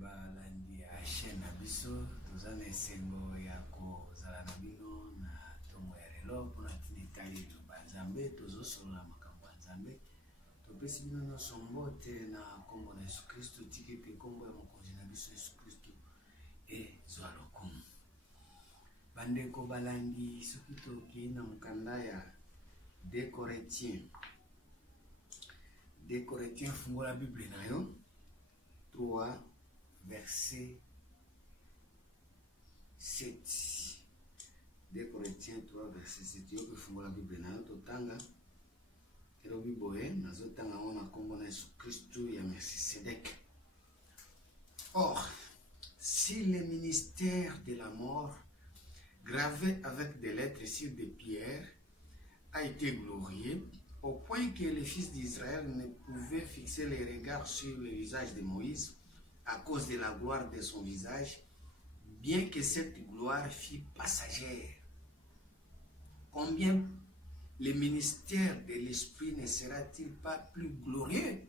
balandi ya chaîne na biso toza na esengo ya kozala na bino na ntongo ya lelo mpona ntina etali liloba ya nzambe tozosolola makambo ya nzambe topesi bino nyonso mbote na nkombo na yesu kristo tika ete nkombo ya mokonzi na biso yesu kristo ezwa lokumu. Bandeko balandi soki tokei na mokanda ya 2 Corinthiens fungola Bible na yo 3 verset 7. 2 Corinthiens 3 verset 7. Yo fungola Bible na yo totanga elobi boye nazotanga ngo na nkombo na Yesu Kristo ya Melchisedec. Or, si le ministère de la mort gravé avec des lettres sur des pierres a été glorieux au point que les fils d'Israël ne pouvaient fixer les regards sur le visage de Moïse à cause de la gloire de son visage, bien que cette gloire fût passagère. Combien le ministère de l'Esprit ne sera-t-il pas plus glorieux?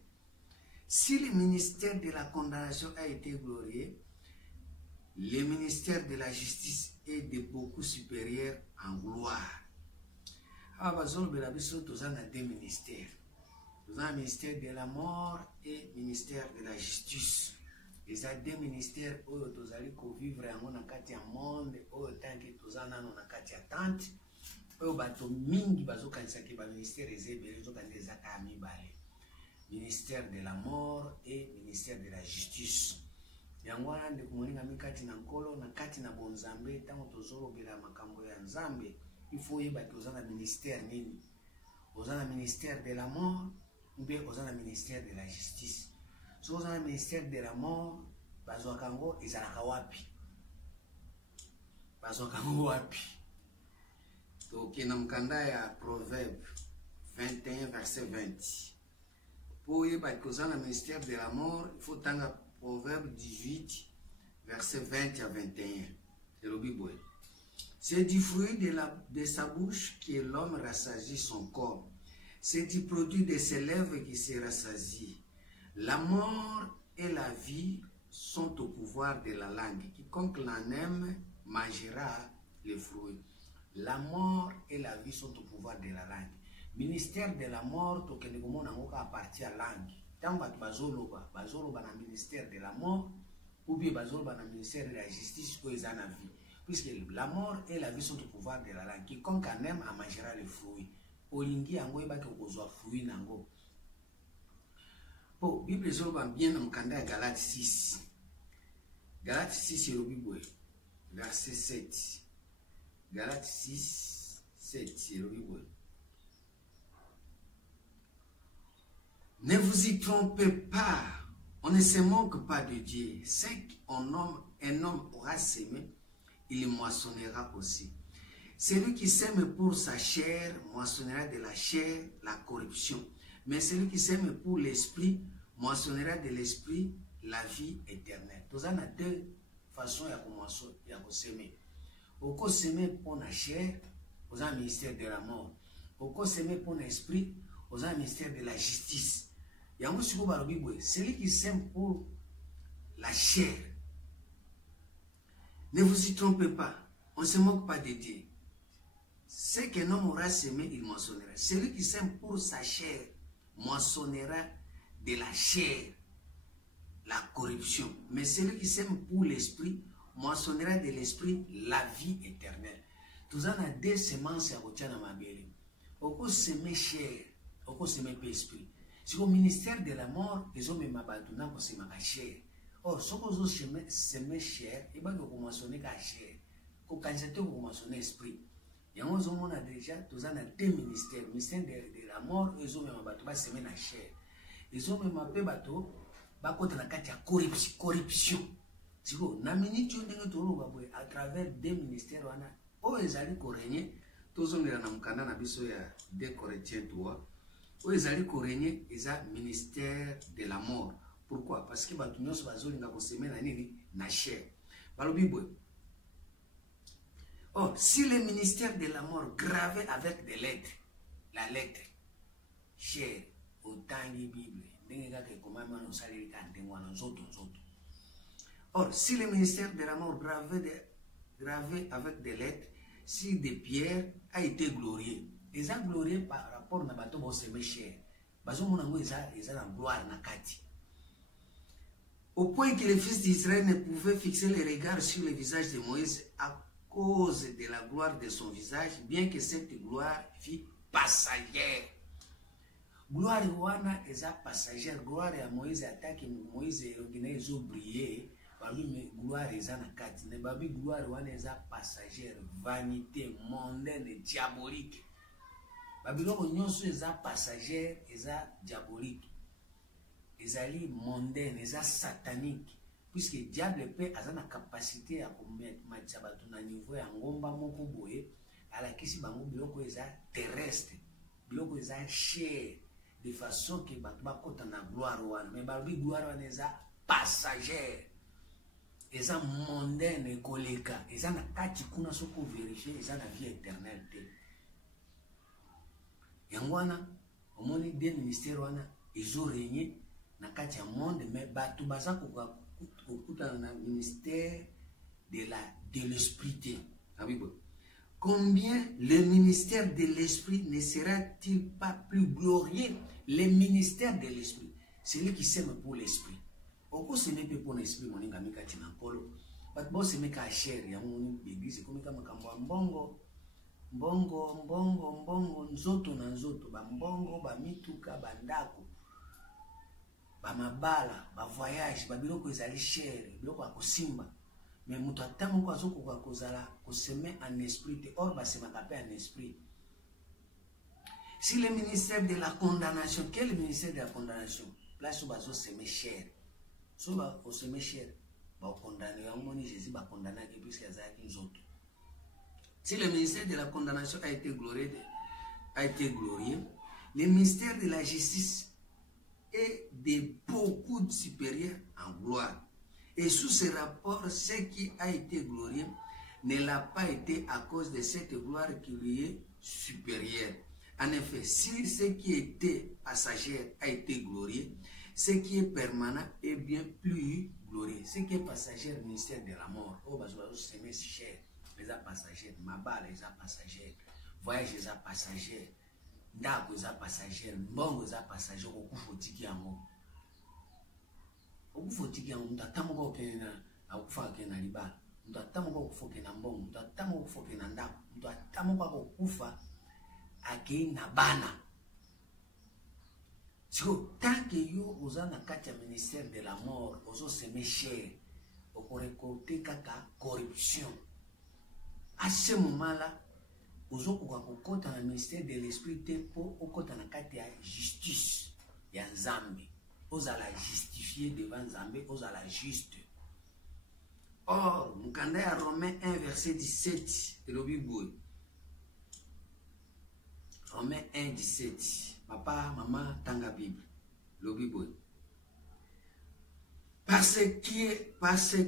Si le ministère de la condamnation a été glorieux, le ministère de la justice est de beaucoup supérieur en gloire. Nous avons deux ministères. Nous avons le ministère de la mort et le ministère de la justice. Les deux ministères où nous allons vivre dans le monde, où nous allons dans la tente, où nous allons mingi ministère ministère de la mort et ministère de la justice. Yangwana de kumoninga mikati na nkolo na kati na bonzambe tango tozolo bila makambo ya nzambe il faut yeba tozana ministère nini ozana ministère de la mort ou bien ozana ministère de la justice. So ozana ministère de la mort bazwa kango ezalaka wapi to kina mkanda ya Proverbe 21 verset 20 pour yeba kozana ministère de la mort il faut tanga Proverbe 18, verset 20 à 21. C'est du fruit de sa bouche que l'homme rassasie son corps. C'est du produit de ses lèvres qui se rassasie. La mort et la vie sont au pouvoir de la langue. Quiconque l'en aime mangera les fruits. La mort et la vie sont au pouvoir de la langue. Ministère de la mort, appartient à la langue. Tant que bazoloba na ministère de la mort ou bien bazoloba na ministère de la justice ou ils en a vie, puisque la mort et la vie sont au pouvoir de la langue. Quiconque en aime en mangera les fruits. Olingi ango ibaki okozwa fruits nango. Po Bible zoloba bien na mkanda ya Galates 6. Galates 6 elobi boye verset 7. Galates 6 7 elobi boye. Ne vous y trompez pas, on ne se moque pas de Dieu. C'est qu'un homme aura semé, il moissonnera aussi. Celui qui sème pour sa chair moissonnera de la chair la corruption. Mais celui qui sème pour l'esprit moissonnera de l'esprit la vie éternelle. Nous avons deux façons de semer. Au cas semer pour la chair, vous avez le ministère de la mort. Au cas semer pour l'esprit, vous avez le ministère de la justice. Celui qui sème pour la chair, ne vous y trompez pas, on ne se moque pas de Dieu. Ce qu'un homme aura semé, il moissonnera. Celui qui sème pour sa chair, moissonnera de la chair la corruption. Mais celui qui sème pour l'esprit, moissonnera de l'esprit la vie éternelle. Tous en a deux semences à retirer dans ma belle. Au cas semer chair, au cas semer esprit. Si au ministère de la mort, les hommes m'abattent pour se ma chair. Or, ce que vous semez chair, il va vous mentionner la chair. Quand vous mentionnez l'esprit. Et on a déjà, tous en a deux ministères. Le ministère de la mort, les hommes m'abattent pour semer la chair. Les hommes m'abattent contre la corruption. Si vous n'avez à travers deux ministères, on a allé régner. Tous on est dans le canal de 2 Corinthiens 3. Où ils allaient régner, ils ont le ministère de la mort. Pourquoi? Parce que nous sommes na chair. Oh, si le ministère de la mort gravé avec des lettres, la lettre, chair, autant de Bible, Or, si le ministère de la mort gravé avec des lettres sur des pierres a été glorieux, ils ont glorieux par rapport à bateau bon c'est cher. Bazo monango ils ont la gloire na kati. Au point que les fils d'Israël ne pouvaient fixer les regards sur le visage de Moïse à cause de la gloire de son visage, bien que cette gloire fût passagère. Gloire wana eza passagère, gloire à Moïse attaque Moïse ils ont brillé. Babi gloire eza na kati, ne babi gloire wana eza passagère, vanité, mondaine, diabolique. Babiloko nyonso eza passagère, eza diabolique. Ezali mondaine, eza satanique. Puisque diable peut a la capacité à mettre bato na niveau ya ngomba moko boye, ala kisi bango biloko eza terrestre, biloko eza chair, de façon que bato bakota na gloire wana. Mais babi gloire wana eza passagère. Eza mondaine koleka, eza na kati kuna soko vérifier, eza na vie éternelle te. Yango wana omoni des ministères wana ezo régner na kati ya monde, mais bato baza kokuta na ministère de l'esprit. Combien le ministère de l'esprit ne sera-t-il pas plus glorieux? Le ministère de l'esprit, celui qui s'aime pour l'esprit. Oko seme pe pour l'esprit moninga mika tina polo. But bo seme ka share ya moni l'église comme kama kambo mbongo nzoto na nzoto ba mbongo ba mituka ba ndako ba mabala ba voyage ba biloko ezali share biloko akosimba. Mais mutu atamo ko azoko ko kozala ko seme en esprit te or ba sema ka pe en esprit. Si le ministère de la condamnation, quel ministère de la condamnation? Place où bazo seme share. So ba o seme cher ba condamné ya moni Jésus ba condamné que puisque ya zaki nzoto. Si le ministère de la condamnation a été glorieux, le ministère de la justice est de beaucoup supérieur en gloire. Et sous ce rapport, ce qui a été glorieux ne l'a pas été à cause de cette gloire qui lui est supérieure. En effet, si ce qui était passager a été glorieux, ce qui est permanent est bien plus glorieux. Ce qui est passager, le ministère de la mort. Oh, c'est cher. Les passagers, ma balle, les passagers. Voyage, les passagers. Ndako, les passagers. Mbongo, les passagers. Oku fotiki yango. Oku fotiki yango. Mutatamoko okena. Akufa okena libala. Mutatamoko okufoke na mbongo. Mutatamoko okufoke na ndako. Mutatamoko okufa akei na bana. Tant que yo oza na kati ya ministère de la mort, ozo seme cher, okorekote kaka corruption. À ce moment-là, ozo kokota na ministère de l'esprit te po okota na kati ya justice ya Nzambe. Ozala justifié devant Nzambe, ozala juste. Or, mukanda ya Romains 1 verset 17, elobi boye. Romains 1 17. Papa, maman, tanga Bible. Le Bible. Parce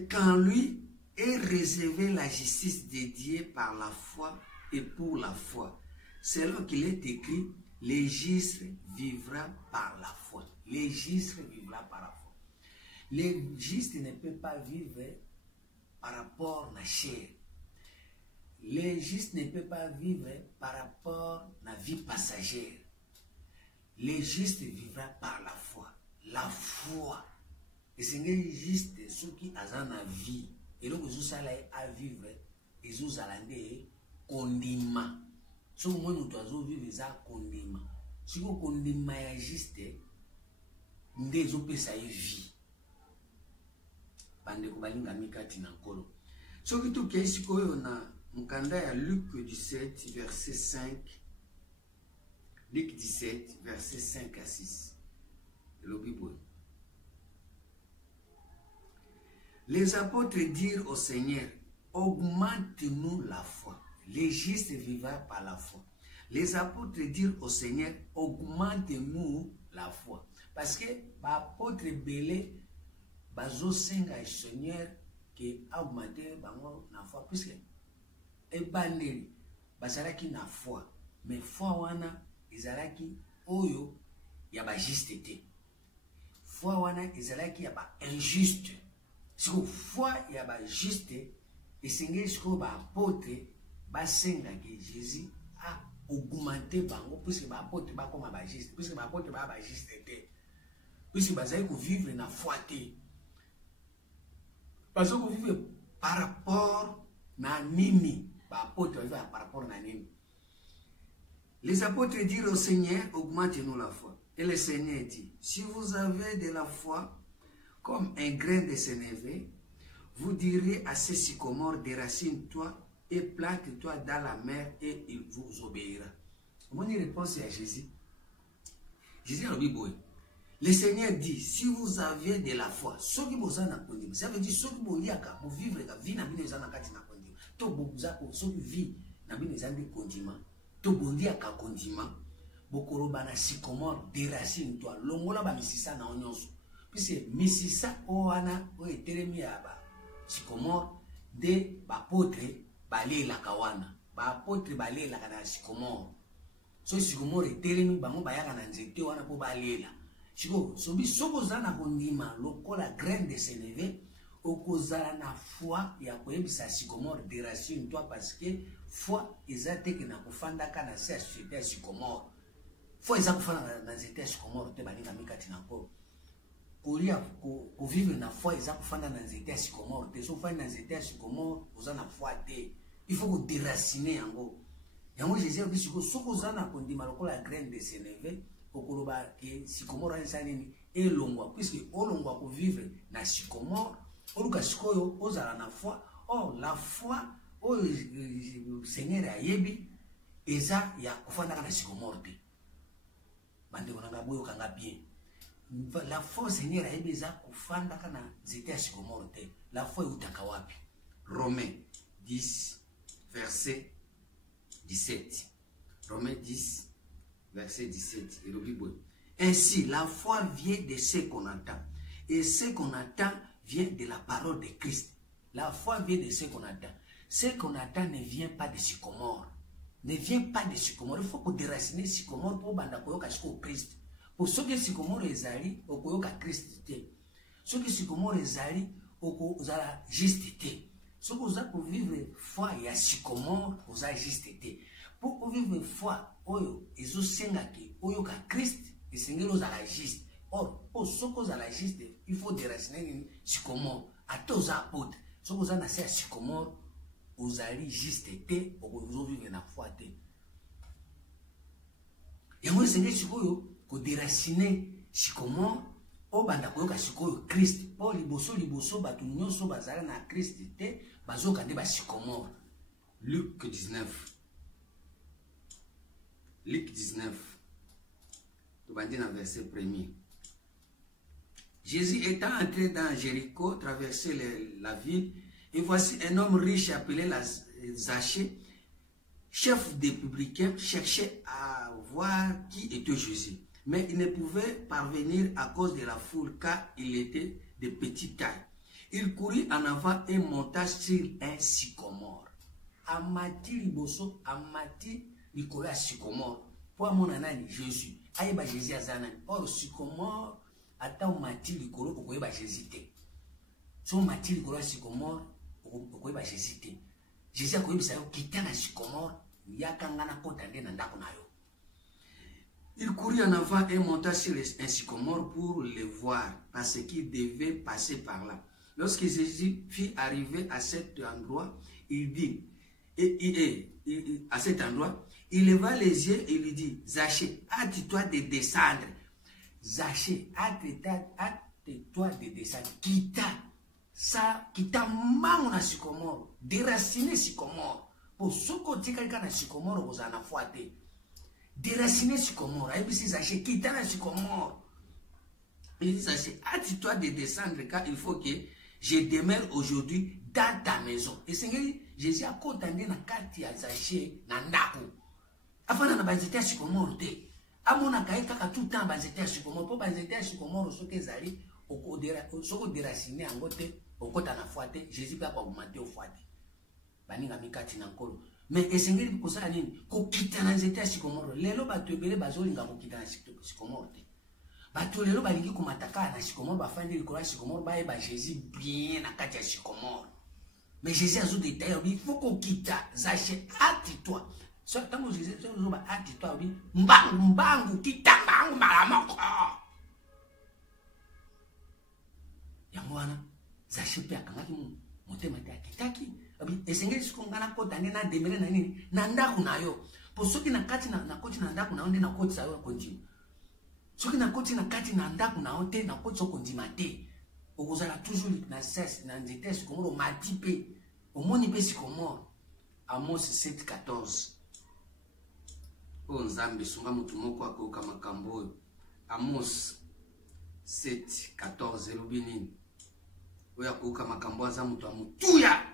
qu'en lui est réservée la justice dédiée par la foi et pour la foi. Selon qu'il est écrit, le juste vivra par la foi. Le juste vivra par la foi. Le juste ne peut pas vivre par rapport à la chair. Le juste ne peut pas vivre par rapport à la vie passagère. Le juste vivra par la foi. La foi. Et c'est juste ceux qui ont la vie. Et donc, ils ont vivre. Ils ont un condiment. Si vous avez vivre, ils ont condiment. Si vous avez condiment juste, ils ont sa vie. Bande kubalinga mikati na nkolo. So kitu kesi koyo na mkanda ya Luc 17 verset 5. Luc 17 verset 5 à 6. Le Bible. Les apôtres dirent au Seigneur, augmente-nous la foi. Les justes vivra par la foi. Les apôtres dirent au Seigneur, augmente-nous la foi. Parce que l'apôtre belé bazo senga Seigneur qui a augmenté la foi puisque et bandeli bazalaki na foi mais foi wana ezalaki oyo ya ba juste te foi wana ezalaki ya ba injuste siko foi ya ba juste esengeli siko ba apôtre basenga ke Jésus a augmenté bango puisque ba apôtre ba koma ba juste puisque ba apôtre ba juste te puisque bazali ko vivre na foi te parce que vivre par rapport na nini ba apôtre vivre par rapport na nini. Les apôtres dirent au Seigneur, augmente-nous la foi. Et le Seigneur dit, si vous avez de la foi comme un grain de sénévé, vous direz à ce sycomore, déracine-toi et plante-toi dans la mer et il vous obéira. Mon réponse est à Jésus. Jésus a dit, le Seigneur dit, si vous avez de la foi, ce qui vous en a conduit, ça veut dire ce qui vous y a pour vivre la vie, n'a pas besoin de conduire. Tout vous a pour ce qui vit, n'a pas besoin de conduire. Tout bondi a ka condiment bokoro bana sycomore déracine-toi longola ba misisa na onyonso puisque misisa oana o etelemi aba sycomore de ba potre balela kawana ba potre balela kana sycomore so sycomore etelemi bango bayaka na nzete wana po balela siko sobi soko zana kondima lokola grain de sénévé okozala na foi ya koyebisa sycomore déracine-toi parce que foi ezate ke na kufanda kana se société ya sycomore foi eza kufanda na nzete ya sycomore te baninga mikati na ko kolia ko vivre na foi eza kufanda na nzete ya sycomore te so fanda na nzete ya sycomore oza na foi te il faut ko déraciner yango Jésus dit que soko zana kondima lokola grain de sénévé okoloba ke sycomore eza nini elongwa puisque olongwa ko vivre na sycomore oluka sikoyo ozala na foi. Oh la foi o Seigneur ayebi eza ya kufanda na sycomore te bande konanga boyo kanga bien la foi Seigneur ayebi eza kufanda na nzete ya sycomore te la foi utaka wapi. Romains 10 verset 17. Romains 10 verset 17 et le Bible. Ainsi la foi vient de ce qu'on entend et ce qu'on entend vient de la parole de Christ. La foi vient de ce qu'on attend. Ce qu'on attend ne vient pas de sycomore. Ne vient pas de sycomore. Il faut que déraciner sycomore pour banda koyoka siko Christ. Pour ceux qui sycomore ezali okoyoka Christ te. Ceux qui sycomore ezali okozala juste te. Ceux qui oza pour vivre foi ya sycomore oza juste te. Pour vivre foi oyo ezosenga ke oyoka Christ esengeli ozala juste. Or, pour ceux qui ont la juste, il faut déraciner une sycomore. À tous les apôtres, ceux qui ont la sycomore, vous allez juste été, vous vivez dans la foi. Et moi, c'est que déraciner sycomore, au bandakoyoka sycomore Christ. Pour liboso, batunyoso, bazala na Christ, bazoka de sycomore. Luc 19. Luc 19. Tu vas dire dans le verset 1er. Jésus étant entré dans Jéricho, traversait la ville, et voici un homme riche appelé Zachée, chef des publicains, cherchait à voir qui était Jésus. Mais il ne pouvait parvenir à cause de la foule, car il était de petite taille. Il courut en avant et monta sur un sycomore. Amati liboso, amati likola sycomore. Pour mon anani, Jésus. Aïba Jésus azanani. Or, sycomore, ata mati likolo okoyeba Jésus te. So mati likolo sycomore okoyeba Jésus te. Jésus akoyebisa yo kita na sycomore yakanga na kota nde na ndako na yo. Il courut en avant et monta sur un sycomore pour le voir parce qu'il devait passer par là. Lorsque Jésus fut arrivé à cet endroit, il dit à cet endroit, il leva les yeux et lui dit, Zachée, hâte-toi de descendre. Zachée, hâte-toi de descendre. Quitta mango na sycomore, déraciner sycomore. Pour ce côté quelqu'un na sycomore, vous en a foité. Déraciner sycomore. Et puis si Zachée, quitta na sycomore. Il dit, Zachée, hâte-toi de descendre car il faut que je demeure aujourd'hui dans ta maison. Et Seigneur, Jésus a condamné na kati ya Zachée na ndako. Afana na banzete ya sycomore te. Amona kaika ka tout temps banzete ya sycomore. Po banzete ya sycomore soki ezali soko déraciner yango te, okota na foi te, Jésus peut augmenter au foi te. Baninga mikati na nkolo. Mais esengeli kosala nini? Kokita na nzete ya sycomore. Lelo bato ebele bazolinga kokita na sycomore te. bato lelo balingi komataka na sycomore bafandi likolo ya sycomore bayeba Jésus bien na kati ya sycomore. Mais Jésus a tout détaillé, il faut qu'on quitte Zaché, hâte-toi. Quand Jésus a hâte-toi, il dit Mbangu, quitte Mbangu, malamoko. Yamwana, Zaché pe akangaki motema te akitaki. Esengeli siku ngana kota nde na demele na nini na ndaku na yo. Po soki na kati na koti na ndaku na yo nde na koti sa yo kontima. Soki na koti na kati na ndaku na yo te na koti so kontima te. Okozala toujours na cesse na nzete sycomore mati pe omoni pe sycomore. Amos 7:14. O nzambe sunga mutu moko akoyoka makambo oyo. Amos 7:14 elobi nini? Oyo akoyoka makambo aza mutu amutuya.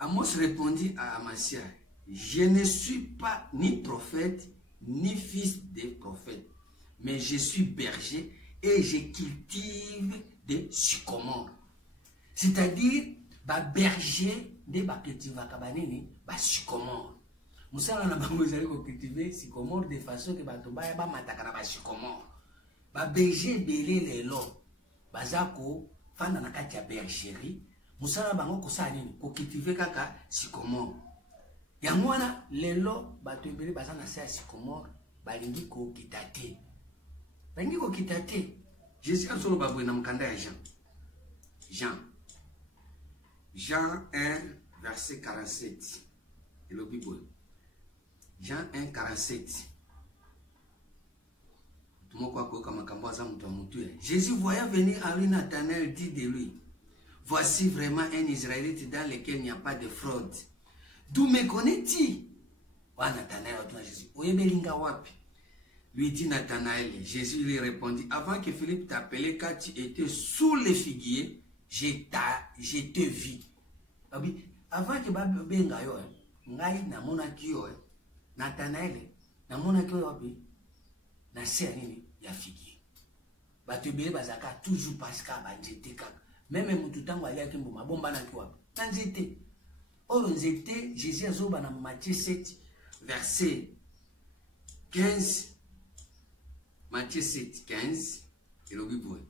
Amos répondit à Amasia, je ne suis pas ni prophète ni fils de prophète, mais je suis berger et je cultive des sycomores. C'est-à-dire, ba berger de ba cultivaka banini ba sycomore. Musala na bango ezali ko cultiver sycomore de façon que bato ba mataka na ba sycomore. Ba berger belé lelo bazako fanda na kati ya bergerie. Musala bango kosala nini ko cultiver kaka sycomore. Yango wana lelo bato ebele baza na sa sycomore balingi ko kitate. Balingi ko kitate. Jésus a solo babwe na mkanda ya Jean 1 verset 47. Et le Bible. Jean 1 47. Jésus voyant venir à lui, Nathanaël dit de lui, voici vraiment un Israélite dans lequel il n'y a pas de fraude. D'où me connais-tu? Nathanaël Jésus. Lui dit Nathanaël. Jésus lui répondit, avant que Philippe t'appelait, quand tu étais sous les figuiers, je te vis. Avant que benga yo, ngai na mona kiyo, Nathanaël, na mona kiyo wapi, na se nini ya figuier. Bato bele bazaka toujours pasika banjete kaka. Même mutu tango ali akimbo mabomba na kiwa. Tanjete. Oro nzete Jésus azoba na Matthieu 7 verset 15. Matthieu 7 15 et le Bible.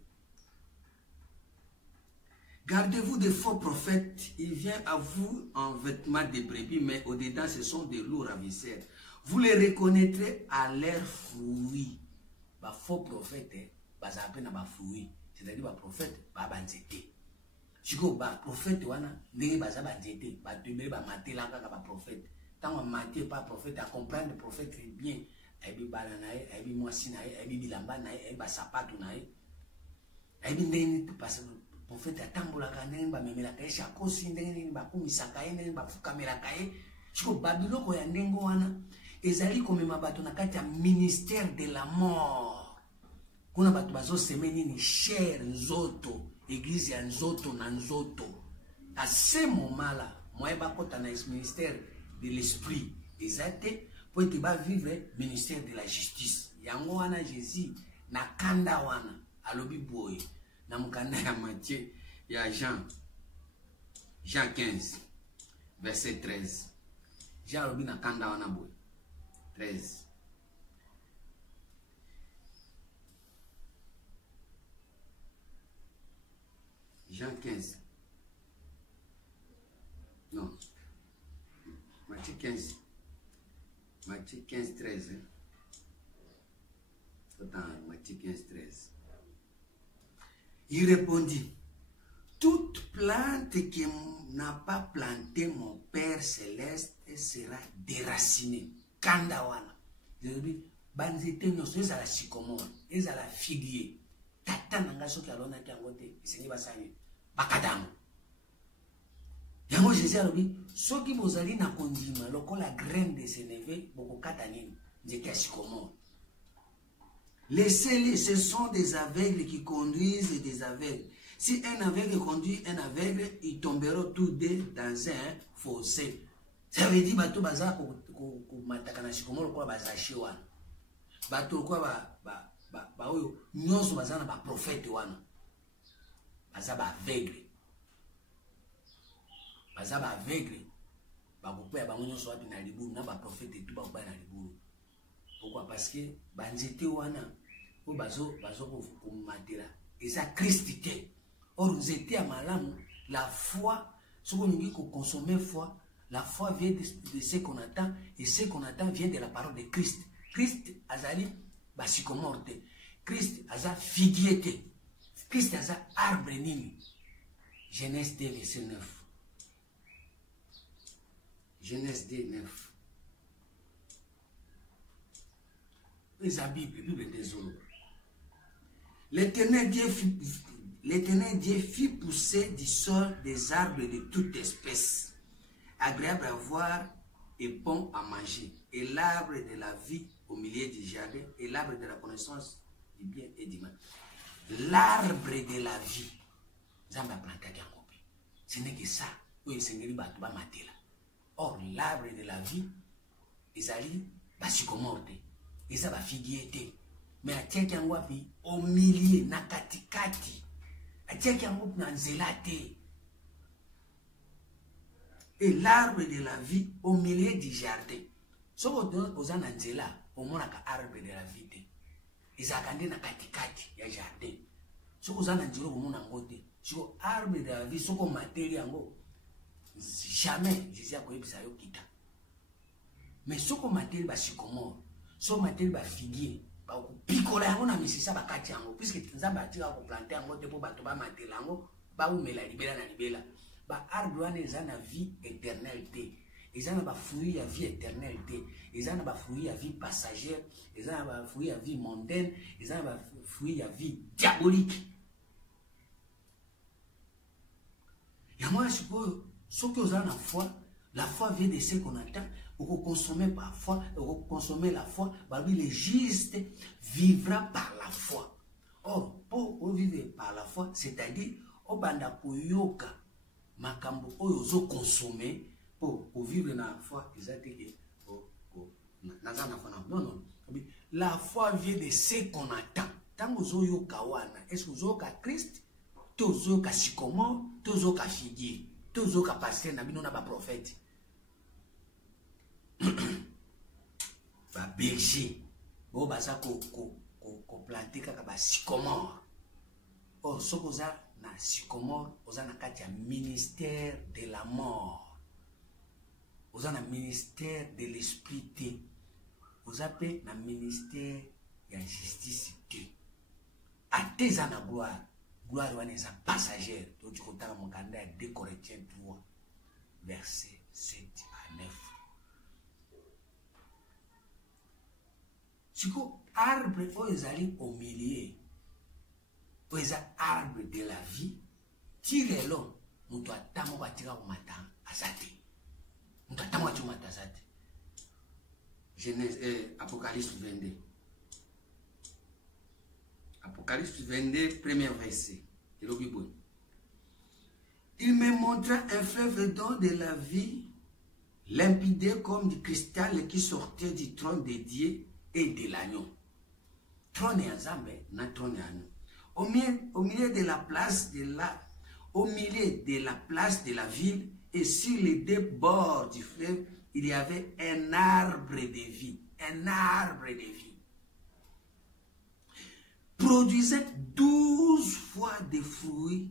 Gardez-vous des faux prophètes, il vient à vous en vêtements de brebis, mais au-dedans ce sont des loups ravisseurs. Vous les reconnaîtrez à leurs fruits. Les faux prophètes, ils appellent les fruits. C'est-à-dire les prophètes, ils sont banzete. Si les prophètes, ils sont banzete. Ils sont maté là les prophètes. Tant que maté pas prophète, à comprendre les prophètes très bien. Ils sont balanaï, ils sont moissinaï, ils sont bilambanaï, ils sont sapatonaï. Ils sont parce que prophète atambolaka ndenge bamemelaka ye shakosi ndenge bakumisaka ye ndenge bafukamelaka ye siko babiloko ya ndenge wana ezali komema bato na kati ya ministère de la mort kuna bato bazoseme nini cher nzoto église ya nzoto na nzoto à ce moment là moi bakota na ministère de l'esprit ezate po ete ba vivre ministère de la justice yango wana Jésus na kanda wana alobi boye. Na mukanda ya Matthieu ya Jean 15 verset 13. Jean lobi na kanda wana boy 13. Jean 15. Non. Matthieu 15. Matthieu 15 13. Attends, Matthieu 15 13. Il répondit, toute plante qui n'a pas planté mon Père céleste sera déracinée. Kandawana. Je dis, banzete nyonso ezala sycomore, ezala figuier. Tata nanga soki alona ki yango te, esengi basani bakadango. Yango Jésus alobi, soki bozali na kondima lokola graine de sénévé, bokokata nini, nzete ya sycomore. Laissez-les, ce sont des aveugles qui conduisent des aveugles. Si un aveugle conduit un aveugle, ils tomberont tous deux dans un fossé. Ça veut dire que baza ko mataka na sycomore kwa bazashi wana. Bato kwa ba oyo nyonso baza na ba prophète wana. Baza ba aveugle. Baza ba aveugle. Ba kopeya bango nyonso wapi na libulu na ba prophète tout ba kopeya na libulu. Pourquoi? Parce que banzete wana pour bazo pour matela et ça Christité. Or nous étions à malam la foi ce qu'on nous dit qu'on consomme foi. La foi vient de ce qu'on attend et ce qu'on attend vient de la parole de Christ. Christ azali basikomorte. Christ aza figuier. Christ aza arbre nini. Genèse 2 verset 9. Genèse 2 9. La Bible désolé. L'Éternel Dieu fit pousser du sol des arbres de toute espèce, agréable à voir et bon à manger, et l'arbre de la vie au milieu du jardin, et l'arbre de la connaissance du bien et du mal. L'arbre de la vie, Zamba planta qui a compris. Ce n'est que ça, où il s'engage battuba matela. Or, l'arbre de la vie, ils allaient basikomorte, ils allaient figuier. Mais à tiens qui wapi au milieu, na katikati, à tiens qui na nzelate. Et l'arbre de la vie au milieu du jardin. Ce qu'on donne aux ananzela, au moins à arbre de la vie. Ils ont na katikati ya jardin. Ce qu'on a dit au monde en côté. Sur arbre de la vie, ce qu'on matériel en gros. Jamais, je sais à quoi il s'est quitté. Mais ce qu'on matériel va sycomore, ce matériel va figuier. Picoler on a mis ça ba kati yango puisque nzamba atira ko planter yango te po bato ba matela yango ba umela libela na libela ba arbre wana eza na vie éternelle te eza na ba fruit ya vie éternelle te eza na ba fruit ya vie passagère eza na ba fruit ya vie mondaine eza na ba fruit ya vie diabolique ya moi je peux ce que vous avez la foi vient de ce qu'on attend. Vous consommez par foi, vous consommez la foi, le juste vivra par la foi. Or, pour vivre par la foi, c'est-à-dire, au banda poyoka, makambo oyo consommer pour vivre dans la foi, non. La foi vient de ce qu'on attend. Tant que vous avez est-ce que vous avez Christ, vous avez sycomore, vous avez figuier, vous avez pasteur, vous avez prophète. Ba berger bo baza ko planter kaka ba sycomore. Or ce que ça na sycomore oza na kati ya ministère de la mort, oza na ministère de l'esprit te, oza pe na ministère ya justice te. Ateza na gloire wana eza passagère. To tukotala mokanda ya 2 Corinthiens 3 verset 7 à 9. Si vous arbre au milieu, vous arbre de la vie, tirez-le, nous doit tamo batira au matin à Zate. Nous doit tamo batira au matin à Zate. Genèse, Apocalypse 22. Apocalypse 22, premier verset. Il me montra un fleuve d'eau de la vie, limpide comme du cristal qui sortait du trône de Dieu et de l'agneau. Trône et ensemble, na trône et agneau. Au milieu de la place de la ville et sur les deux bords du fleuve, il y avait un arbre de vie. Un arbre de vie. Produisait 12 fois de fruits,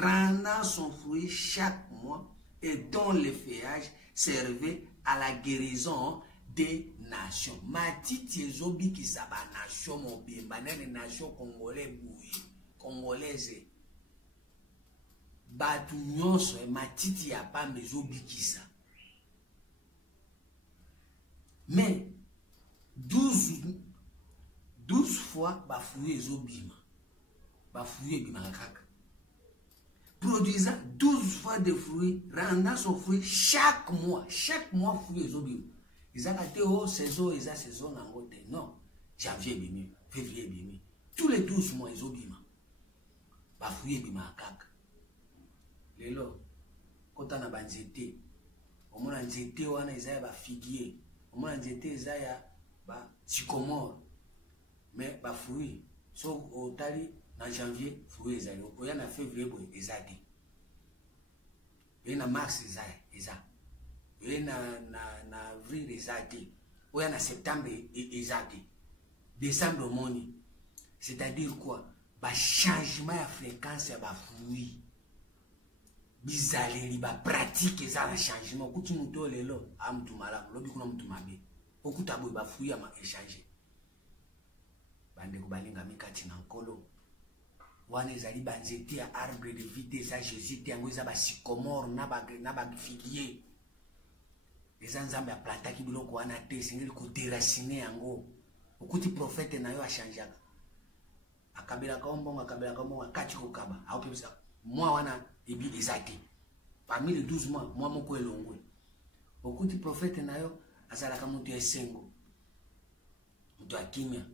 rendant son fruit chaque mois et dont le feuillage servait à la guérison des nations. Matiti ezobi qui saba nation mobimba nene nation congolaise. Batu nyonso e matiti ya pamba ezobi kisa. Mais 12 fois bafouye ezobima. Bafouye bima kaka. Produisant 12 fois de fruits, rendant son fruit chaque mois. Chaque mois fruit ezobima. Ils ont saison, ils ont saison en côté. Non, janvier bimi, février bimi. Tous les 12 mois, ils ont bima. Bafouye bima kaka. Lelo, quand on a banzete, au moins nzete wana ils ba figuier, au moins nzete ils ba sycomore. Mais bafouye, so au tali en janvier, fruit ils ont. Au en février ils ont. Et en mars ils ont. Et na avril ezati oya na septembre ezati décembre moni C'est-à-dire quoi? Ba changement ya fréquence ya ba fruit. Bizaleri ba pratique ça la changement. Kuti muto lelo amtu malamu, lobi kuna mtu mabe. Okuta boy ba fruit ya ma échanger. Bande ko balinga mikati na nkolo. Wana ezali banzete ya arbre de vie ça Jésus te yango eza ba sycomore na ba figuier. Eza nzambe ya plantaki biloko wana te singeli ko déraciner yango. Okuti prophète na yo a changer. Akabela kaombongo akati kokaba. Aopebisa moi wana ebi ezate. Parmi les 12 mois, moi moko elongwe. Okuti prophète na yo azalaka mutu ya esengo. Mutu akimia.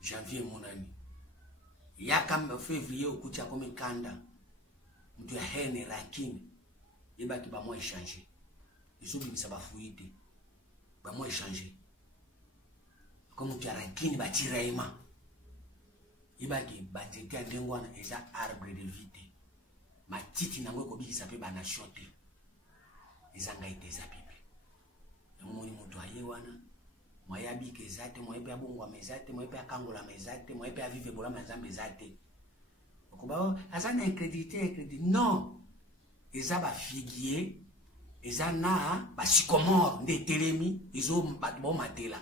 Janvier monani. Yakam février okuti akome kanda. Mutu ya hene rakini. Yebaki ba moi changer. Ezobimisa ba fuite. Ba moi changer. Comme mutu ya rakini ba tiraima. Yebaki ba nzete ya ndengwana eza arbre de vie. Matiti nango ko bikisa pe ba nation te. Eza ngai te za pipe. Yamoni mutu aye wana. Moya bike zate, moya pe abongwa mezate, moya pe akangola mezate, moya pe avive bola mazambe zate. Okoba asa na crédit. Non. Eza ba figuier, eza na ba sycomore nde telemi, ezo ba matela.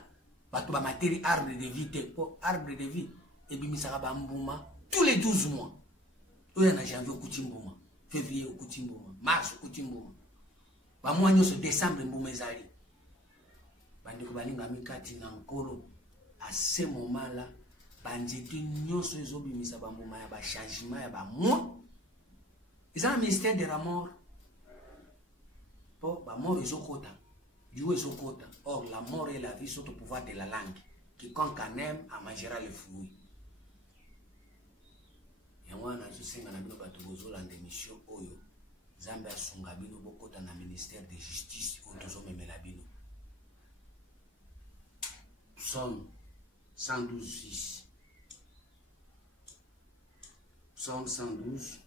Batu ba materi arbre de vie te. Po arbre de vie ebimisaka ba mbuma tous les 12 mois. Oya na janvier okutimbuma, février okutimbuma, mars okutimbuma. Ba mois nyoso décembre mbuma ezali. Bandeko balinga mikati na nkolo à ce moment là banzete nyoso ezobimisa ba mbuma ya ba changement ya ba mois. Ils ont un mystère de la mort. Pour la mort ezokota. Dieu ezokota. Or la mort et la vie sont au pouvoir de la langue. Quiconque en aime en mangera les fruits. Yangwana zosenga na bino bato bozolanda émission oyo Nzambe asunga bino bokota na ministère de justice oyo tozomemela bino. Psaume 112:6. Psaume 112,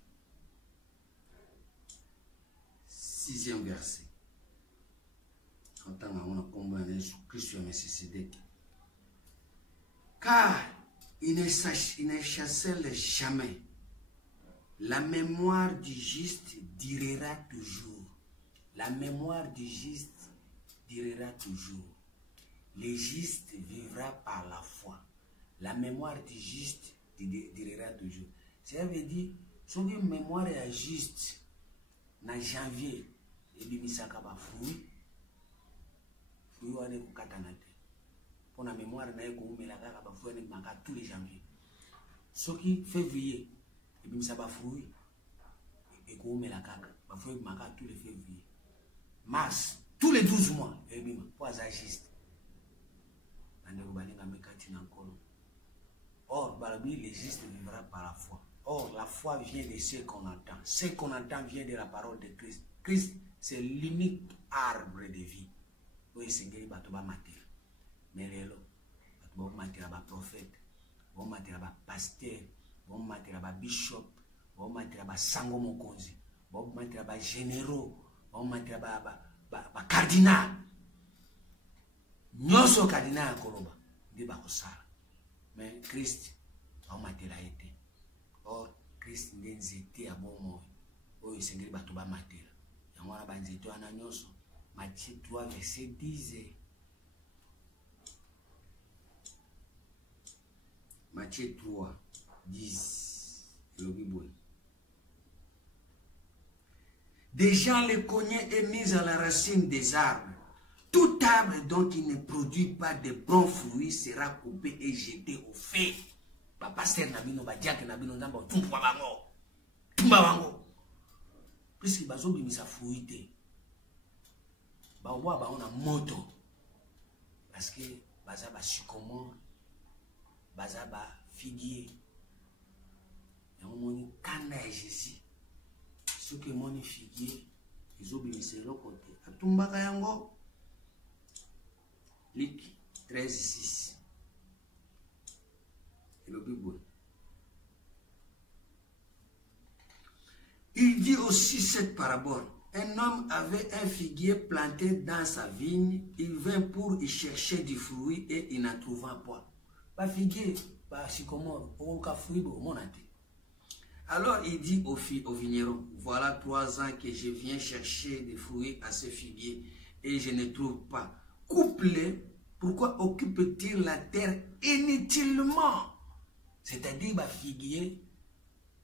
6e verset. Quand on a combattu Jésus-Christ, Melchisédek. Car il ne chancelle jamais. La mémoire du juste durera toujours. La mémoire du juste durera toujours. Le juste vivra par la foi. La mémoire du juste durera toujours. Ça veut dire, si une mémoire est juste, en janvier, et bien ça va fruit wane kukatana te. Pour la mémoire na yeko umela kaka ba fruit ne maka tous les janvier. Soki février, et bien ça va fruit et ko umela kaka ba fruit maka tous les février. Mars, tous les 12 mois, et bien pour ça juste. Or, Balabi, le juste vivra par la foi. Or, la foi vient de ce qu'on entend. Ce qu'on entend vient de la parole de Christ. Christ, c'est l'unique arbre de vie. Oui, c'est que batoba matir. Mais lelo, batoba matir ba prophète, bon matir ba pasteur, bon matir ba bishop, bon matir ba sango mokonzi, bon matir ba généraux, bon matir ba cardinal. Nyoso cardinal koloba, di ba kosala. Mais Christ, bon matir a été. Or, Christ ndenzete a bon moyo. Oyo sengeli batoba matir. Yamwana banzeto ana nyoso. Matthieu 3, verset 10. Matthieu 3, 10. Le Bible. Déjà le cognac est mis à la racine des arbres. Tout arbre dont il ne produit pas de bons fruits sera coupé et jeté au feu. Pasteur Nabino, Badiak Nabino, Namba, Tumba Bango. Puisque Bazobi misa fruité. Bawa on a moto parce que baza ba sycomore baza ba figuier et on moni kanda ya Jésus ce que moni figuier ils obéissent le côté atumbaka yango Luc 13:6 et le Bible. Il dit aussi cette parabole. Un homme avait un figuier planté dans sa vigne. Il vint pour y chercher du fruit et il n'en trouva pas. Pas figuier, ba sycomore oka fruit bo monate. Alors il dit au vigneron, voilà 3 ans que je viens chercher des fruits à ce figuier et je ne trouve pas. Couple, pourquoi occupe-t-il la terre inutilement? C'est-à-dire ba figuier,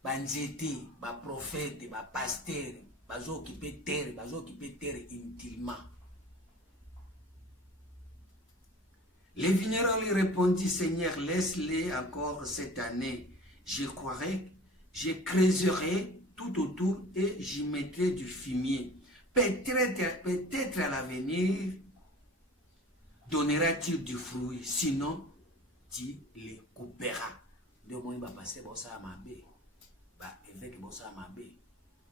ba nzete, ba prophète, ba pasteur, bazo occuper terre inutilement. Le vigneron lui répondit, Seigneur, laisse-les encore cette année. Je creuserai tout autour et j'y mettrai du fumier. Peut-être à l'avenir donnera-t-il du fruit, sinon tu les couperas. De moi, ba passer bossa mabe, ba évêque bossa mabe,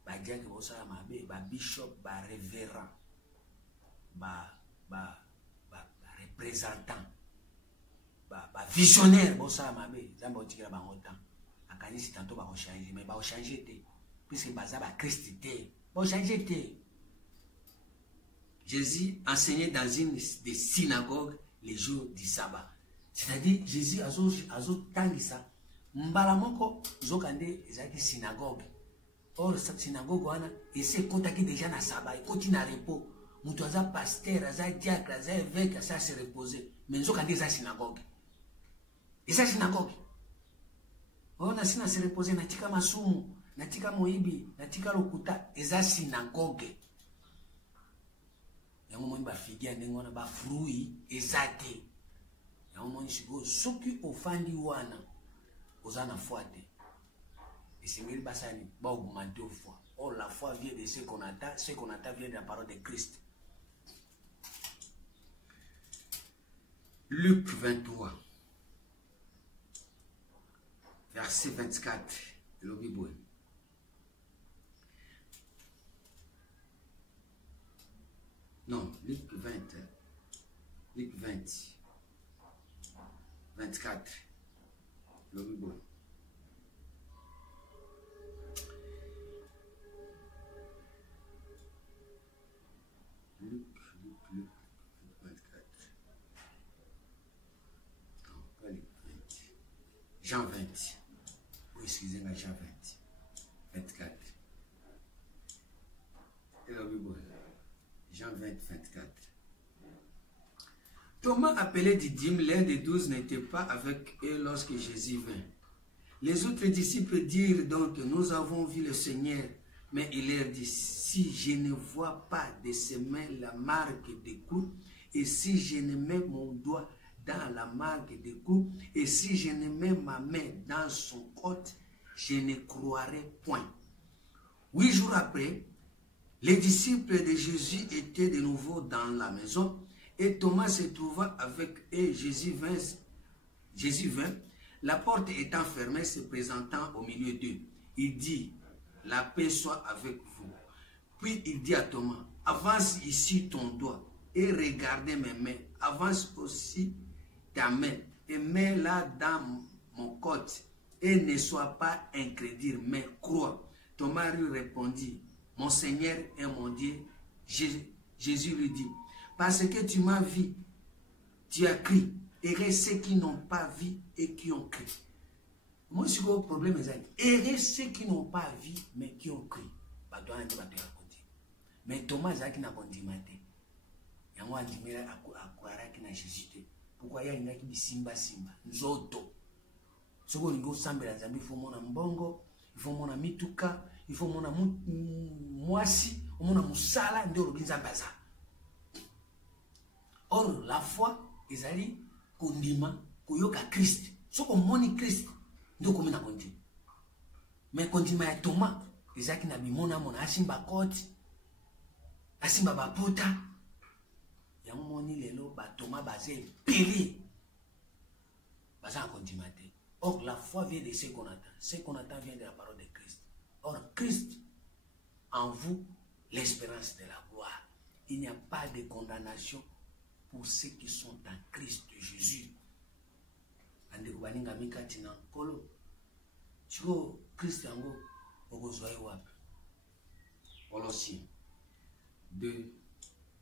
ba diacre bossa mabe, ba bishop, ba révérend, ba représentant, ba visionnaire bossa mabe, zamba otikela bango temps. Akanisi tantôt ba changer, mais ba changer te, puisque baza ba Christ te, ba changer te. Jésus enseignait dans une des synagogues les jours du sabbat. C'est-à-dire Jésus azo tangisa mbala moko zokande ezaki synagogue. Or cette synagogue wana ese kotaki déjà na sabbat, ekoti na repos. Mutu aza pasteur, aza diacre, aza évêque, aza se reposer. Mais zokande eza synagogue. Eza synagogue. Ona sina se reposer natika masumu, natika moibi, natika lokuta, eza synagogue. Yango moni ba figia ndengona ba fruit ezate. Yango moni siko soki ofandi wana ozana foi te. Esengeli basani ba augmenter au foi. Or la foi vient de ce qu'on attend vient de la parole de Christ. Luc 23 verset 24 le Bible. Non, Luc 20. Luc 20. 24. Le Bible. Luc 24. Non, pas Luc 20. Jean 20. Oui, excusez-moi, Jean 20. 24. Et le Bible. Jean 20, 24. Thomas, appelé Didyme, l'un des 12, n'était pas avec eux lorsque Jésus vint. Les autres disciples dirent donc, nous avons vu le Seigneur. Mais il leur dit, si je ne vois pas de ses mains la marque des clous, et si je ne mets mon doigt dans la marque des clous, et si je ne mets ma main dans son côte, je ne croirai point. 8 jours après, les disciples de Jésus étaient de nouveau dans la maison et Thomas se trouva avec eux. Jésus vint, la porte étant fermée, se présentant au milieu d'eux. Il dit, la paix soit avec vous. Puis il dit à Thomas, avance ici ton doigt et regardez mes mains. Avance aussi ta main et mets-la dans mon côte et ne sois pas incrédule, mais crois. Thomas lui répondit, mon Seigneur et mon Dieu. Jésus lui dit, parce que tu m'as vu, tu as crié. Heureux ceux qui n'ont pas vu et qui ont crié. Moi, je suis au problème. Heureux ceux qui n'ont pas vu mais qui ont crié. Mais Thomas qui n'a pas dit maté. Il y a un qui a Jésus. Pourquoi il y a un qui simba simba nzoto. Ce qu'on dit sambela zambi, il faut mon mbongo, il faut mon mituka, il faut mon mwasi, mon musala ndio loginza baza. Or la foi ezali kondima koyoka Christ. So ko moni Christ ndio komena kondi. Mais kondima ya Thomas ezaki na bimona mona asimba koti. Asimba baputa. Ya moni lelo ba Thomas bazé péré. Baza kondima te. Or, la foi vient de ce qu'on attend. Ce qu'on attend vient de la parole de Christ. Or, Christ, en vous, l'espérance de la gloire. Il n'y a pas de condamnation pour ceux qui sont en Christ Jésus. Colossiens 2,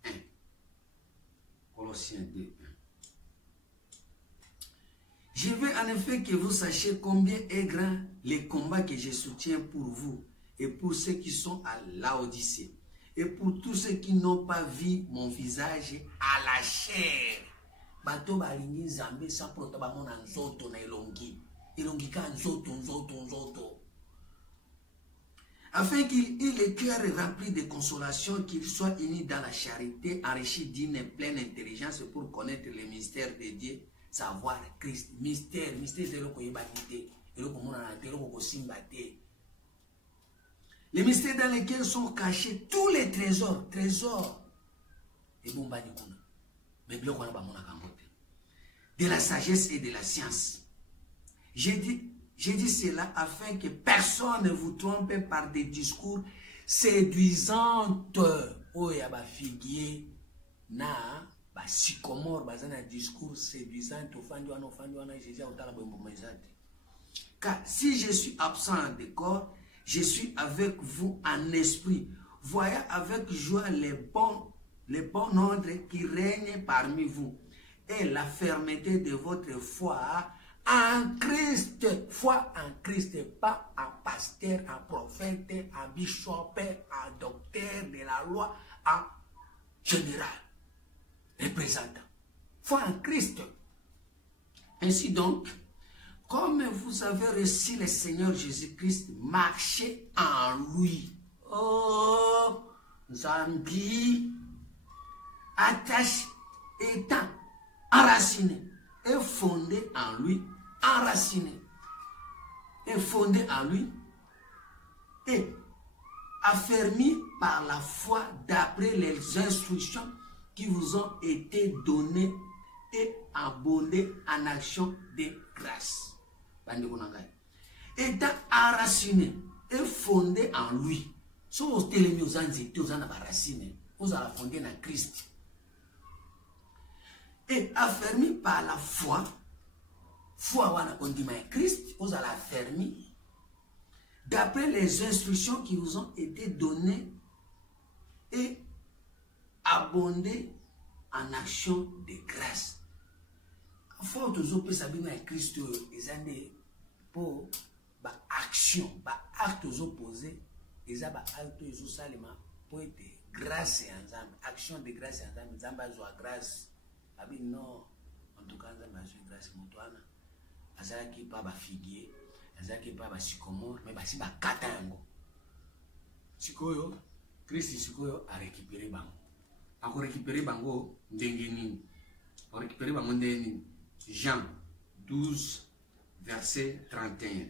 1. Colossiens 2, 1. Je veux en effet que vous sachiez combien est grand le combat que je soutiens pour vous et pour ceux qui sont à Laodicée et pour tous ceux qui n'ont pas vu mon visage à la chair. Bato balingi nzambe sans prota bamona nzoto na elongi. Elongi ka nzoto. Afin qu'il ait le cœur rempli de consolation, qu'il soit uni dans la charité, enrichi d'une pleine intelligence pour connaître le mystère de Dieu, savoir Christ. Mystère de l'okoyebanité, les mystères dans lesquels sont cachés tous les trésors. De la sagesse et de la science. J'ai dit cela afin que personne ne vous trompe par des discours séduisantes. Oh, ya ba figuier na ba sycomore bazana discours séduisant car si je suis absent de corps, je suis avec vous en esprit. Voyez avec joie les bons ordres qui règnent parmi vous et la fermeté de votre foi en Christ. Foi en Christ, pas en pasteur, en prophète, en bishop, en docteur de la loi, en général, représentant. Foi en Christ. Ainsi donc, comme vous avez reçu le Seigneur Jésus-Christ, marchez en lui. Oh, Zambi, attache étant enraciné et fondé en lui, enraciné et fondé en lui et affermi par la foi d'après les instructions qui vous ont été données et abondées en action de grâce. Étant enraciné et fondé en lui. Si vous êtes aux anzités, vous avez racine, vous avez fondé dans Christ. Et affermi par la foi, on dit Christ, vous allez affermi d'après les instructions qui vous ont été données et abondées en action de grâce. Faut toujours que ça vienne à Christ, ils ont des pour action, actes opposés, ils ont actes seulement pour être grâce ensemble, action de grâce ensemble, ils ont grâce. Abi non, en tout cas, nous avons grâce à Moutouana. Azaki pas ba figuier, azaki pas ba sycomore, mais basi ba katango. Sikoyo, Christ sikoyo a récupéré bango. A récupéré bango ndengeni. A récupéré bango ndengeni. Jean 12 verset 31.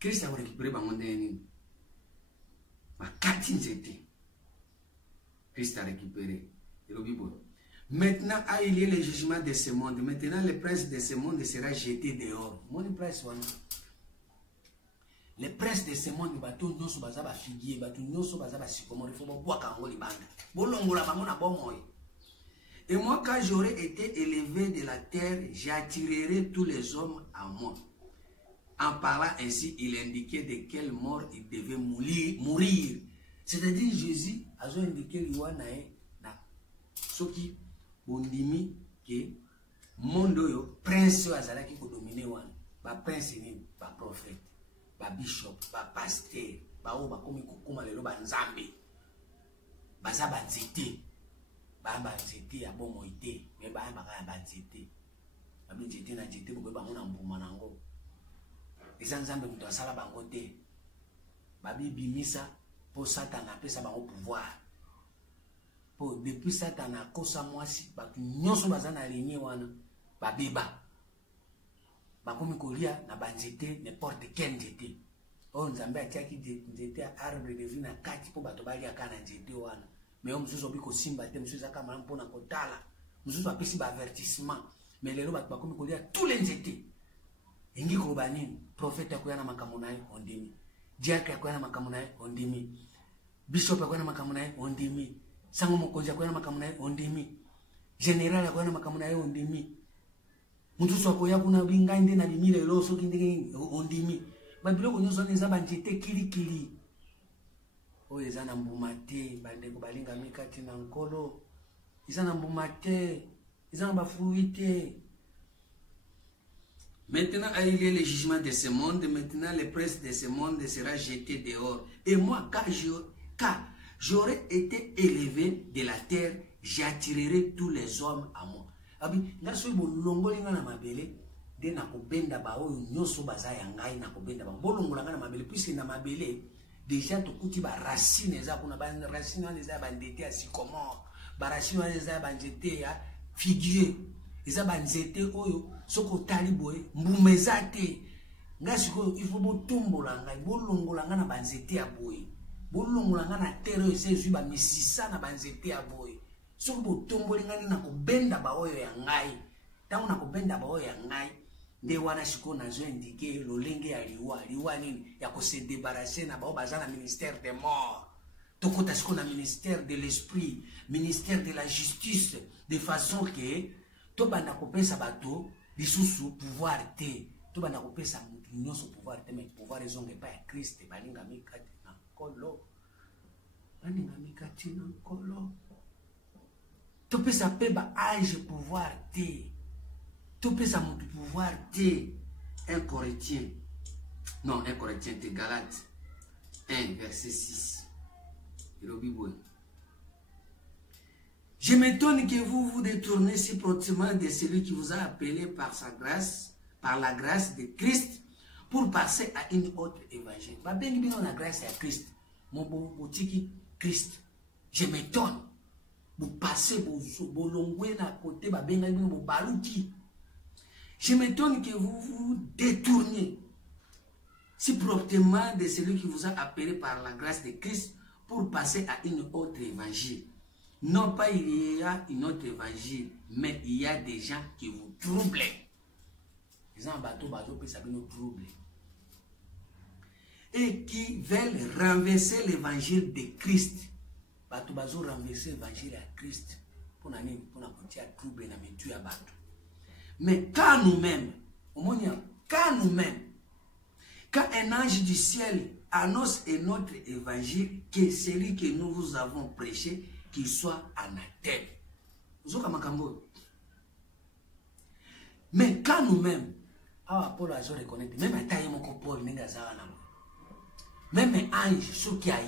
Christ a récupéré bango ndengeni. Ba katinzete. Christ a récupéré. Et le Bible. Maintenant a eu lieu le jugement de ce monde. Maintenant le prince de ce monde sera jeté dehors. Mon prince wana. Le prince de ce monde bato nyoso bazaba figuier, bato nyoso bazaba sycomore, il faut boire kango libanda. Bolongola bango na bomoy. Et moi quand j'aurai été élevé de la terre, j'attirerai tous les hommes à moi. En parlant ainsi, il indiquait de quelle mort il devait mourir. C'est-à-dire Jésus a indiqué liwanae na soki bondimi ke mondo yo prince azalaki ko dominer wana ba prince ni ba prophète ba bishop ba pasteur ba o ba komi kokoma lelo ba nzambe baza ba nzete ya bomo ite me ba ba nzete ba nzete na nzete bo ba mona mbuma nango eza nzambe muto asala bango te ba bibimisa po Satan apesa bango pouvoir. Po depuis Satan a kosa mwasi batu nyonso bazana aligné wana babeba bakomi kolia na banzete n'importe quel nzete o nzambe atiaki nzete arbre de vie na kati po bato balia kana nzete wana mais mususu biko simba te mususu akama mpona kotala mususu apesi ba avertissement mais lelo bato bakomi kolia tous les nzete engi ko banini prophète akoyana makambo naye ondimi diacre akoyana makambo naye ondimi bishop akoyana makambo naye ondimi sango mokonzi akoyana makambo naye ondimi général akoyana makambo naye ondimi mutusu akoya kuna binga nde na bimile lelo soki ndenge ondimi babiloko nyonso eza banzete kilikili oyo eza na mbuma te bandeko balingami kati na nkolo eza na mbuma te eza na bafruit te Maintenant, il y a le jugement de ce monde. Maintenant, le prince de ce monde sera jeté dehors. Et moi, car j'aurais été élevé de la terre, j'attirerai tous les hommes à moi. Abi, nga so bo longoli nga na mabele, de na ko benda ba oyo nyoso baza ya ngai na ko benda ba. Bo longola nga na mabele, puisque na mabele, déjà to kuti ba racine eza kuna ba racine eza ba ndete ya sycomore, ba racine eza ba nzete ya figuier, eza ba nzete oyo soko tali boye mbuma eza te. Nga siko il faut bo tumbola ngai, bo longola nga na ba nzete ya boye. Bo longola nga na terre eza ezwi ba misisa na ba nzete ya boye. Soko bo tomboli ngani na ko benda ba oyo ya ngai. Tango na ko benda ba oyo ya ngai. Nde wana siko na zo indiqué lolenge ya liwa nini ya ko se débarrasser na ba baza na ministère des morts. Tokota siko na ministère de l'esprit, ministère de la justice, de façon que to banda ko pesa bato lisusu pouvoir te. To banda ko pesa mutu nyonso pouvoir te, mais pouvoir ezonge pa ya Christ balinga mikati na kolo. Balinga mikati na kolo. To pesa pe ba âge pouvoir te. To pesa mutu pouvoir te. Un Corinthien. Non, un Corinthien te Galate 1 verset 6. Je m'étonne que vous vous détournez si promptement de celui qui vous a appelé par sa grâce, par la grâce de Christ, pour passer à une autre évangile. Ba bengi bino la grâce à Christ. Mon botiki Christ. Je m'étonne. Vous passez vos longues à côté, ba bengi bino bo baluki. Je m'étonne que vous vous détourniez si promptement de celui qui vous a appelé par la grâce de Christ pour passer à une autre évangile. Non pas il y a une autre évangile, mais il y a des gens qui vous troublent. Les gens nous troublent. Et qui veulent renverser l'évangile de Christ. Bato bazo renverser l'évangile à Christ. Pour continuer à troubler na metu ya bato. Mais quand nous-mêmes, quand un ange du ciel annonce un autre évangile que celui que nous vous avons prêché, qu'il soit anathème. Mais quand nous-mêmes, Paul a reconnaître, même même un ange, ce qui a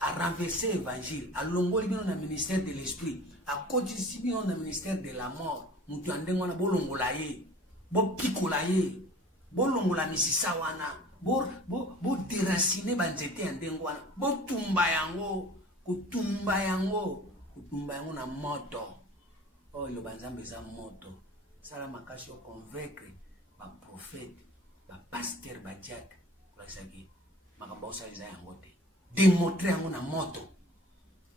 renversé l'évangile, a longoli dans le ministère de l'esprit, a continué dans le ministère de la mort. Mutu andengwana bolongola ye, bo pikola ye, bolongola misisa wana, bo déraciner banzete andengwana, bo tumba yango, kutumba yango na moto. Oh le banzambe za moto. Sala makasi o convaincre ba prophète, ba pasteur ba diacre, pour ça que makamba osaliza yango te. Démontrer yango na moto.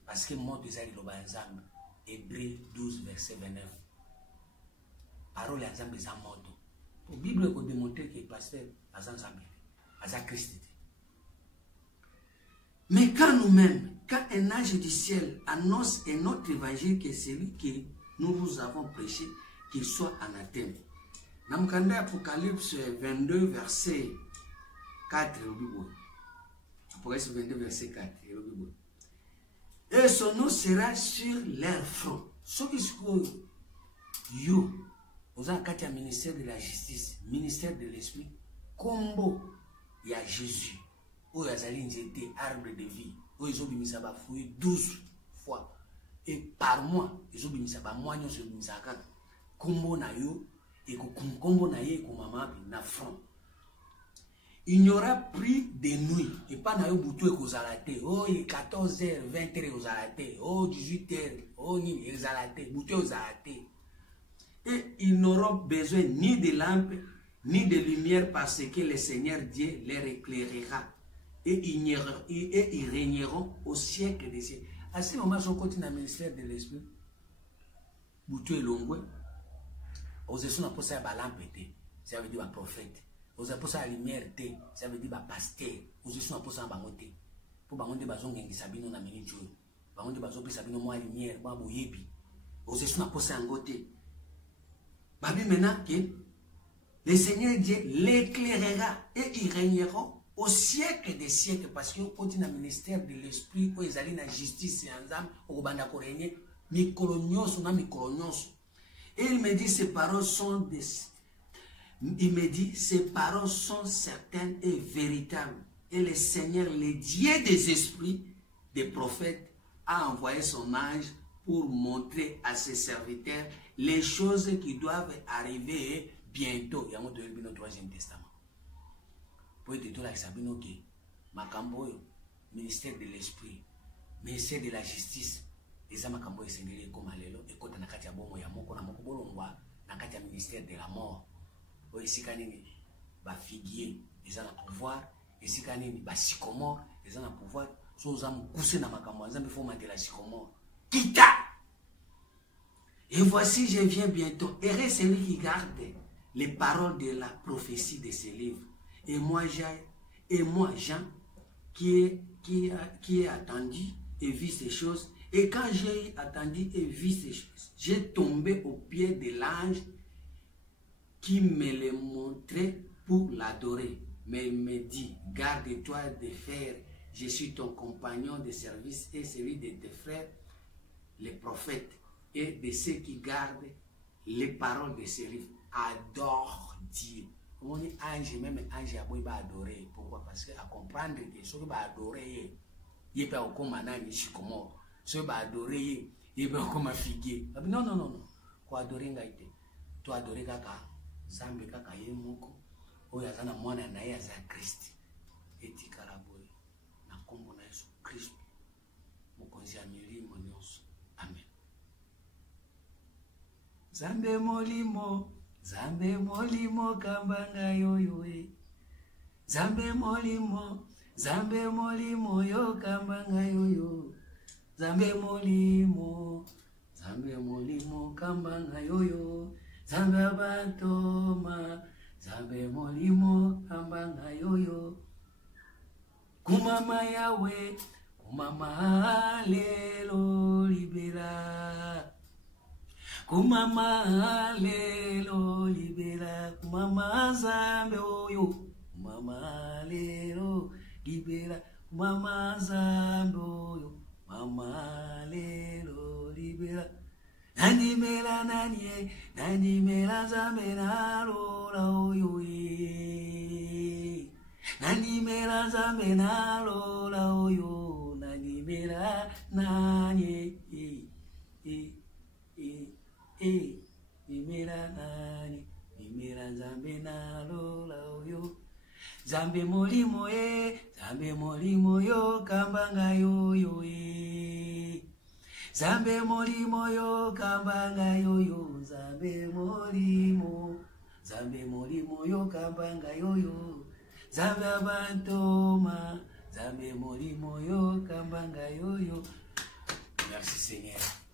Parce que moto ezali lo banzambe. Hébreux 12 verset 29. Parole à Zambé za moto. La Bible a démontré que le pasteur a Zambé, a Christ. Mais quand nous-mêmes, quand un ange du ciel annonce un autre évangile que celui que nous vous avons prêché, qu'il soit anathème. Dans Apocalypse 22 verset 4, Apocalypse 22 verset 4, et son nom sera sur leur front. Ce qui se you. Vous avez un ministère de la justice, ministère de l'esprit, combo, il y a Jésus, où il y a été arbre de vie, où ils ont mis ça fruit 12 fois. Et par mois, ils ont mis ça mois, ils ont mis ça combo na yo, et combo na ye, comme maman, na front. Il n'y aura plus de nuit, et pas na yo boutou et aux alatés, oh, il est 14h, 20h aux alatés, oh, 18h, oh, il est aux alatés, boutou aux alatés. Et ils n'auront besoin ni de lampes, ni de lumière parce que le Seigneur Dieu les éclairera. Et ils régneront au siècle des siècles. À ce moment, on continue dans le ministère de l'Esprit. Boutou et Longwe. Aux esprits, on a ça la lampe, ça veut dire un prophète. Aux esprits, la lumière, ça veut dire un pasteur. Aux esprits, on a ça en bangote. Pour bangote, bazon ngi sabino na minicho. Bangote bazon pi sabino moi lumière, moi boyebi. Aux esprits, on a ça en gote. Babi maintenant que le Seigneur Dieu l'éclairera et ils régneront au siècle des siècles parce qu'ils continuent dans le ministère de l'esprit où ils allaient dans la justice et ensemble au banda ko régner mikolonyoso na mikolonyoso. Et il me dit ces paroles sont des Il me dit, ces paroles sont certaines et véritables. Et le Seigneur, le Dieu des esprits, des prophètes, a envoyé son ange pour montrer à ses serviteurs les choses qui doivent arriver bientôt. Il y a un troisième testament. Pour être tout là, il Makambo, ministère de l'esprit, ministère de la justice, les Makambo et Seigneur comme Alelo, et quand on a katia bomo ya moko na moko bolongwa, na katia ministère de la mort. O ici kanini ba figuier, ils ont le pouvoir, ici kanini ba sycomore, ils ont le pouvoir. So aux âmes coussées na makambo, ils ont faut manter la sycomore. Quitta. Et voici, je viens bientôt. Heureux celui qui garde les paroles de la prophétie de ces livres. Et moi, Jean, qui ai attendu et vu ces choses. Et quand j'ai attendu et vu ces choses, j'ai tombé aux pieds de l'ange qui me les montrait pour l'adorer. Mais il me dit, garde-toi de faire, je suis ton compagnon de service et celui de tes frères, les prophètes, et de ceux qui gardent les paroles de ces livres. Adore Dieu. On dit ange, même ange, il va adorer. Pourquoi? Parce qu'à comprendre que ceux qui vont adorer, il peut comme un ange, ceux qui vont adorer, il peut comme un figuier. Non, non, non, non. Quoi adorer, ngaïté. Toi adorer kaka, zambe kaka yemoko, oyazana mwana na ya za Christ. Eti karaboy, na kombo na Yesu Christ. Mokonzi milimo nyonso. Amen. Zambe molimo kambanga yoyoe. Zambe molimo yo kambanga yoyo. Zambe molimo kambanga yoyo. Zambe abantoma, zambe molimo kambanga yoyo. Kumama yawe, kumama lelo libera. Kumama lelo libera, kumama zambe oyo, kumama lelo libera, kumama zambe oyo, mama lelo libera. Nani mela zambe na lola oyo ye. Nani mela zambe na lola oyo, nani mela nani nimera nani, nimera zambe na lola oyo. Zambe molimo yo kambanga yoyo e. Zambe molimo yo kambanga yoyo. Zambe molimo yo kambanga yoyo. Zambe abantoma, zambe molimo yo kambanga yoyo. Merci Seigneur.